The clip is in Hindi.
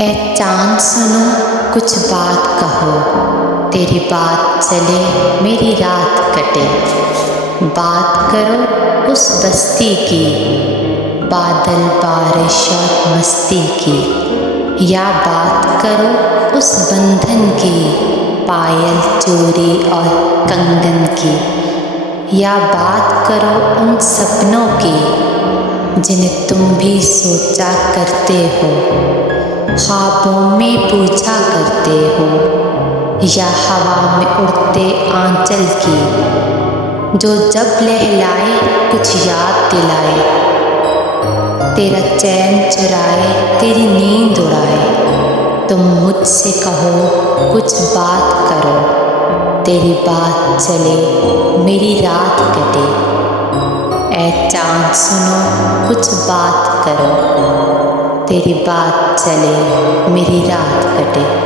ए चाँद सुनो कुछ बात कहो, तेरी बात चले मेरी रात कटे। बात करो उस बस्ती की, बादल बारिश और मस्ती की। या बात करो उस बंधन की, पायल चूड़ी और कंगन की। या बात करो उन सपनों की, जिन्हें तुम भी सोचा करते हो, ख्वाबों में पूछा करते हो। या हवा में उड़ते आंचल की, जो जब लहलाए कुछ याद दिलाए। तेरा चैन चुराए तेरी नींद उड़ाए। तुम मुझसे कहो कुछ बात करो, तेरी बात चले मेरी रात कटे। ए चाँद सुनो कुछ बात करो, तेरी बात चले मेरी रात कटे।